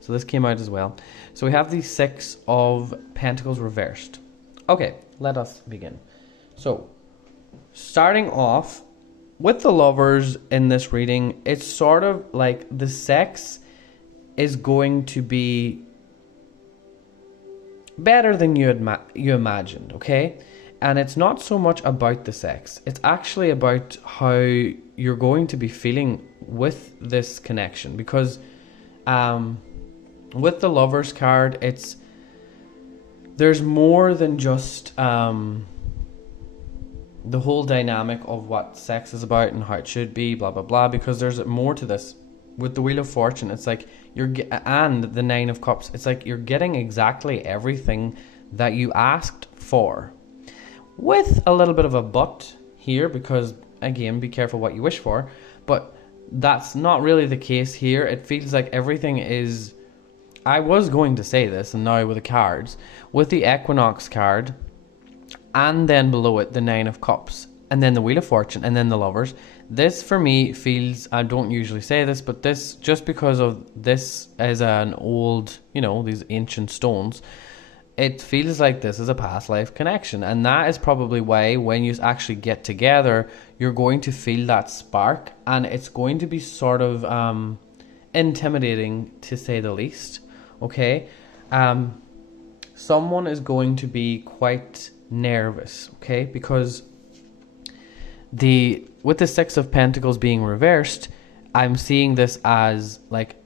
So this came out as well. So we have the Six of Pentacles reversed. Okay, let us begin. So, starting off with the Lovers in this reading, it's sort of like the sex is going to be better than you imagined, okay? And it's not so much about the sex. It's actually about how you're going to be feeling with this connection. Because with the Lovers card, there's more than just the whole dynamic of what sex is about and how it should be, blah, blah, blah. Because there's more to this. With the Wheel of Fortune, it's like and the Nine of Cups, it's like you're getting exactly everything that you asked for. With a little bit of a but here, because again, be careful what you wish for, but that's not really the case here. It feels like everything is, I was going to say this, and now with the cards, with the Equinox card, and then below it, the Nine of Cups, and then the Wheel of Fortune, and then the Lovers. This for me feels, I don't usually say this, but this, just because of this as an old, these ancient stones, it feels like this is a past life connection. And that is probably why when you actually get together, you're going to feel that spark, and it's going to be sort of intimidating, to say the least. Okay? Someone is going to be quite nervous, okay? Because with the Six of Pentacles being reversed, I'm seeing this as like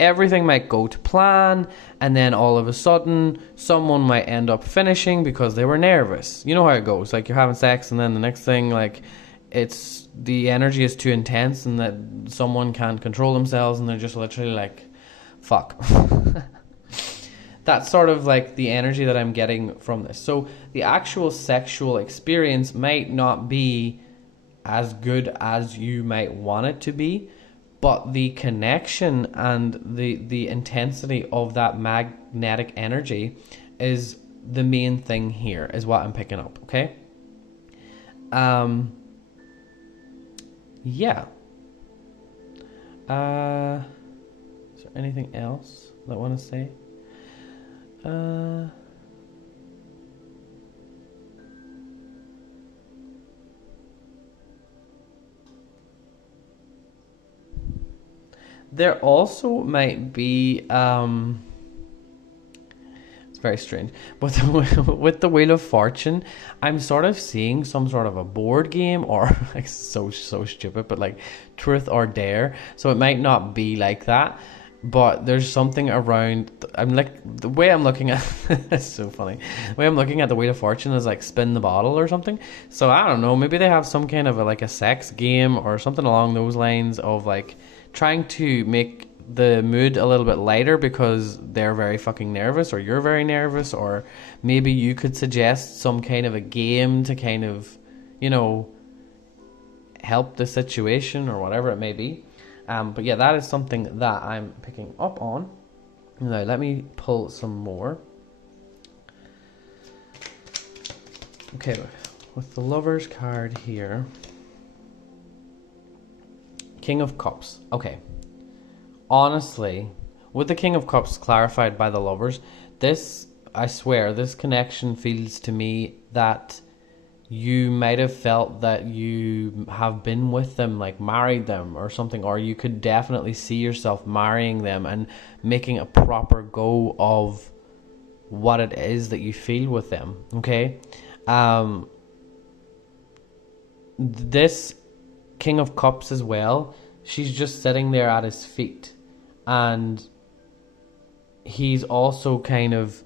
everything might go to plan, and then all of a sudden someone might end up finishing because they were nervous. You know how it goes, like you're having sex and then the next thing, like it's the energy is too intense and that someone can't control themselves and they're just literally like, fuck. That's sort of like the energy that I'm getting from this. So the actual sexual experience might not be as good as you might want it to be, but the connection and the intensity of that magnetic energy is the main thing here, is what I'm picking up, okay? Yeah. Is there anything else that I want to say? There also might be it's very strange, but with the Wheel of Fortune, I'm sort of seeing some sort of a board game, or like so stupid, but like Truth or Dare. So it might not be like that, but there's something around. I'm like, the way I'm looking at it's so funny. The way I'm looking at the Wheel of Fortune is like spin the bottle or something. So I don't know, maybe they have some kind of a sex game or something along those lines of like trying to make the mood a little bit lighter because they're very fucking nervous, or you're very nervous, or maybe you could suggest some kind of a game to kind of, help the situation or whatever it may be. But yeah, that is something that I'm picking up on. Now, let me pull some more. Okay, with the Lovers card here. King of Cups. Okay. Honestly, with the King of Cups clarified by the Lovers, this, I swear, this connection feels to me that you might have felt that you have been with them, like married them or something, or you could definitely see yourself marrying them and making a proper go of what it is that you feel with them, okay? This King of Cups as well, she's just sitting there at his feet, and he's also kind of,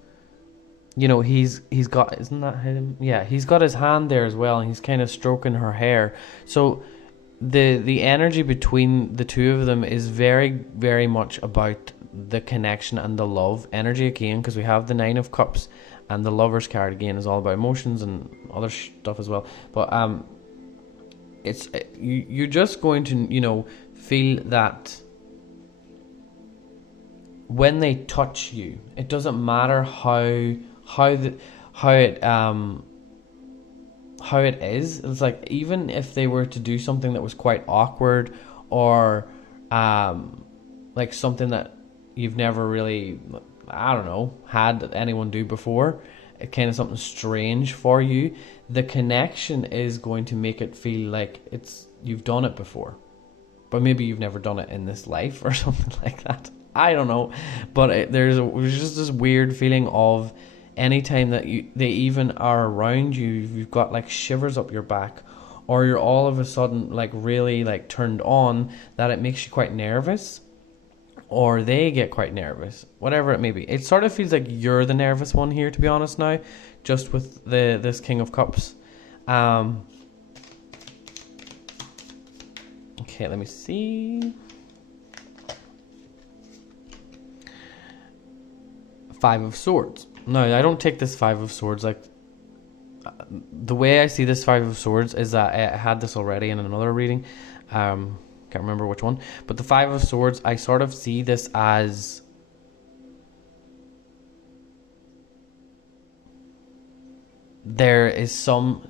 he's got, isn't that him? Yeah, he's got his hand there as well, and he's kind of stroking her hair. So the energy between the two of them is very, very much about the connection and the love energy again, because we have the Nine of Cups, and the Lovers card again is all about emotions and other stuff as well. But you're just going to feel that when they touch you, it doesn't matter how how it is. It's like, even if they were to do something that was quite awkward, or like something that you've never really, I don't know, had anyone do before, it kind of something strange for you, the connection is going to make it feel like you've done it before, but maybe you've never done it in this life or something like that. I don't know, but there's just this weird feeling of anytime that they even are around you, you've got like shivers up your back, or you're all of a sudden like really like turned on, that it makes you quite nervous, or they get quite nervous, whatever it may be. It sort of feels like you're the nervous one here, to be honest now, just with this King of Cups. Okay, let me see. Five of Swords. No, I don't take this Five of Swords. Like, the way I see this Five of Swords is that I had this already in another reading. Can't remember which one. But the Five of Swords, I sort of see this as there is some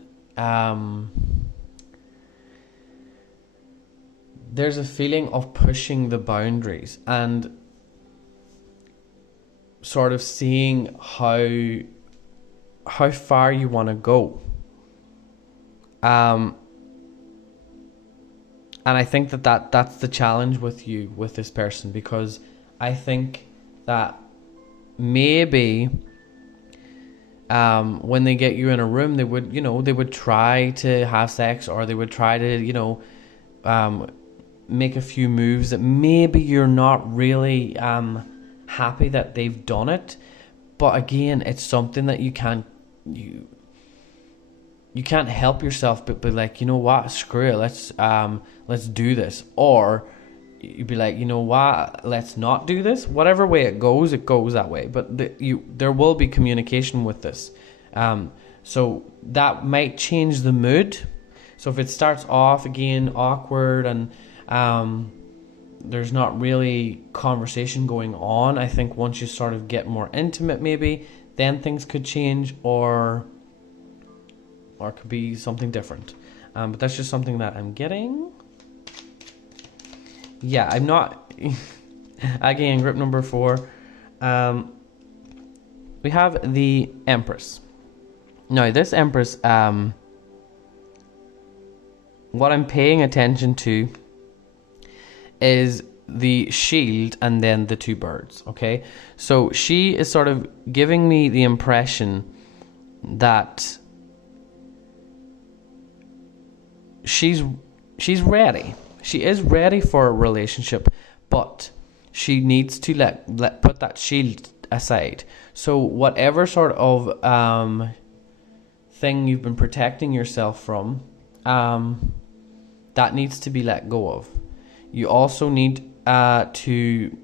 there's a feeling of pushing the boundaries and sort of seeing how far you want to go. And I think that's the challenge with you, with this person, because I think that maybe when they get you in a room, they would try to have sex, or they would try to, make a few moves that maybe you're not really happy that they've done it. But again, it's something that you can't help yourself but be like, you know what, screw it, let's do this. Or you'd be like, you know what, let's not do this. Whatever way it goes that way. But there will be communication with this. So that might change the mood. So if it starts off again awkward and there's not really conversation going on, I think once you sort of get more intimate, maybe then things could change, or it could be something different. But that's just something that I'm getting. Yeah, I'm not. Again, group number 4. We have the Empress. Now, this Empress, what I'm paying attention to is the shield and then the 2 birds, okay? So she is sort of giving me the impression that she's ready. She is ready for a relationship, but she needs to put that shield aside. So whatever sort of thing you've been protecting yourself from, that needs to be let go of. You also need to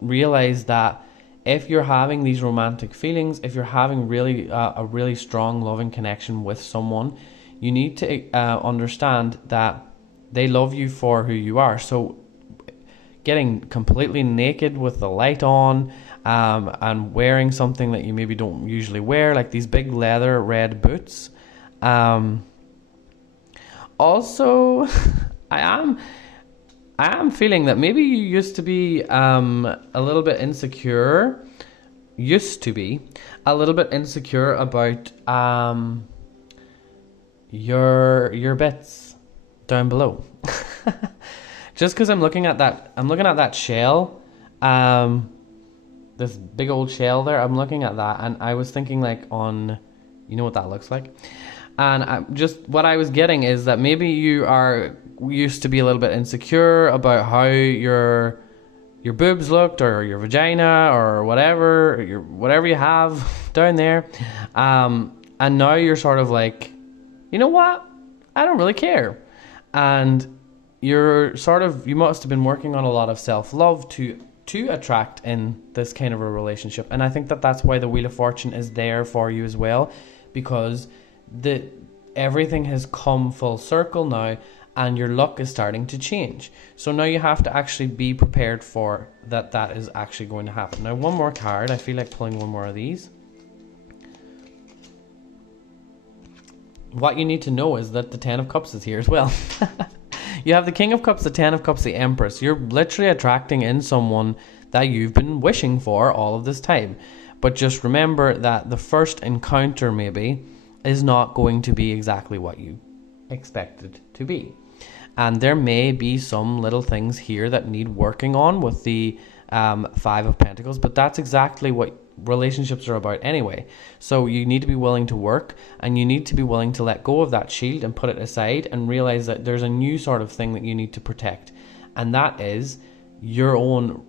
realize that if you're having these romantic feelings, if you're having really a really strong loving connection with someone, you need to understand that they love you for who you are. So getting completely naked with the light on, and wearing something that you maybe don't usually wear, like these big leather red boots. Also, I am feeling that maybe you used to be a little bit insecure. About your bits down below. Just because I'm looking at that shell, this big old shell there. I'm looking at that, and I was thinking like you know what that looks like. And what I was getting is that maybe you used to be a little bit insecure about how your boobs looked, or your vagina, or whatever you have down there. And now you're sort of like, you know what? I don't really care. And you must have been working on a lot of self-love to attract in this kind of a relationship. And I think that that's why the Wheel of Fortune is there for you as well, because everything has come full circle now, and your luck is starting to change. So now you have to actually be prepared for that is actually going to happen. Now, one more card. I feel like pulling one more of these. what you need to know is that the Ten of Cups is here as well. You have the King of Cups, the Ten of Cups, the Empress. You're literally attracting in someone that you've been wishing for all of this time. But just remember that the first encounter maybe is not going to be exactly what you expected to be. And there may be some little things here that need working on with the Five of Pentacles, but that's exactly what relationships are about anyway. So you need to be willing to work, and you need to be willing to let go of that shield and put it aside and realize that there's a new sort of thing that you need to protect, and that is your own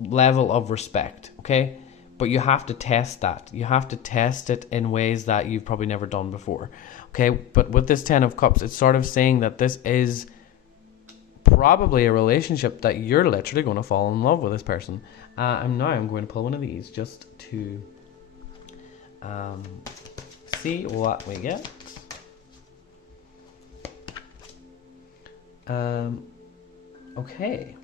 level of respect, okay? But you have to test that. You have to test it in ways that you've probably never done before, okay? But with this Ten of Cups, it's sort of saying that this is probably a relationship that you're literally going to fall in love with this person. And now I'm going to pull one of these just to see what we get. Okay.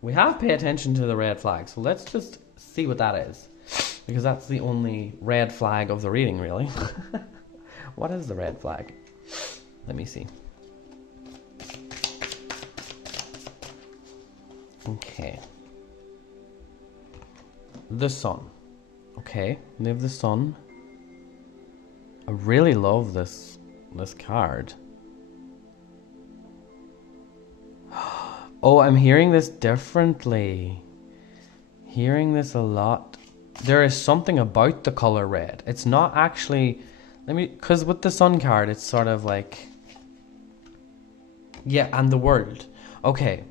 We have pay attention to the red flag, so let's just see what that is, because that's the only red flag of the reading, really. What is the red flag? Let me see. Okay. The Sun. Okay, we have the Sun. I really love this card. Oh, I'm hearing this differently. Hearing this a lot. There is something about the color red. It's not actually, because with the Sun card, it's sort of like, yeah, and the World. Okay.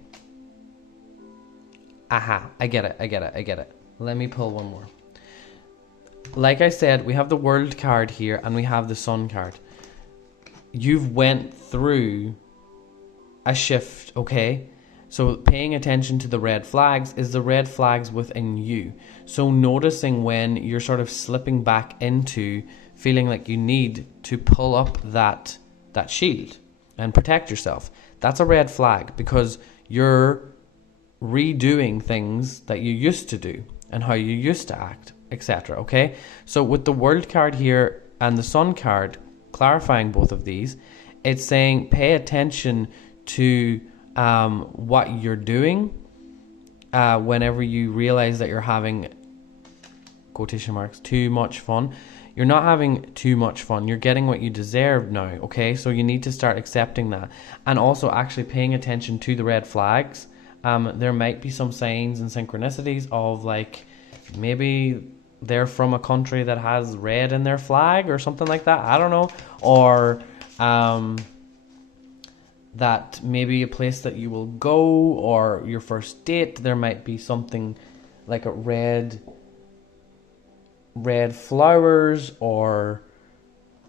Aha, I get it. Let me pull one more. Like I said, we have the World card here and we have the Sun card. You've went through a shift, okay? So paying attention to the red flags is the red flags within you. So noticing when you're sort of slipping back into feeling like you need to pull up that shield and protect yourself. That's a red flag, because you're redoing things that you used to do and how you used to act, etc. Okay, so with the World card here and the Sun card clarifying both of these, it's saying pay attention to what you're doing whenever you realize that you're having, quotation marks, too much fun. You're not having too much fun. You're getting what you deserve now, okay? So you need to start accepting that, and also actually paying attention to the red flags. There might be some signs and synchronicities of, like, maybe they're from a country that has red in their flag or something like that. I don't know. Or that maybe a place that you will go, or your first date, there might be something like a red flowers or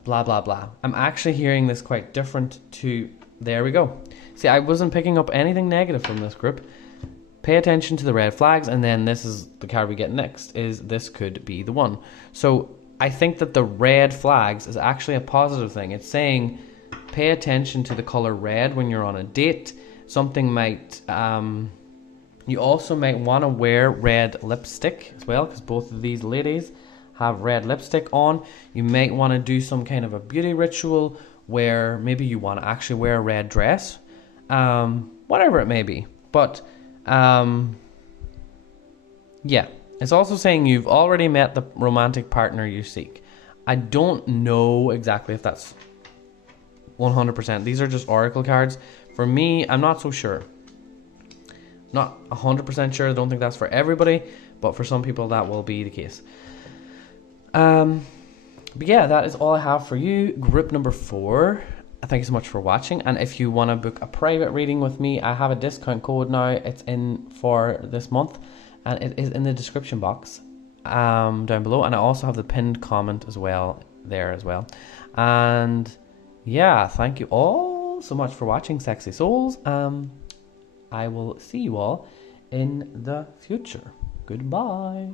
blah blah blah. I'm actually hearing this quite different to, there we go. See, I wasn't picking up anything negative from this group. Pay attention to the red flags, and then this is the card we get next, is this could be the one. So I think that the red flags is actually a positive thing. It's saying pay attention to the color red when you're on a date. Something might, you also might want to wear red lipstick as well, because both of these ladies have red lipstick on. You might want to do some kind of a beauty ritual where maybe you want to actually wear a red dress, whatever it may be. But yeah, it's also saying you've already met the romantic partner you seek. I don't know exactly if that's 100%. These are just oracle cards. For me, I'm not so sure. Not 100% sure. I don't think that's for everybody, but for some people that will be the case. But yeah, that is all I have for you. Group number 4. Thank you so much for watching. And if you want to book a private reading with me, I have a discount code now. It's in for this month, and it is in the description box down below. And I also have the pinned comment as well there as well. And yeah, thank you all so much for watching, sexy souls. I will see you all in the future. Goodbye.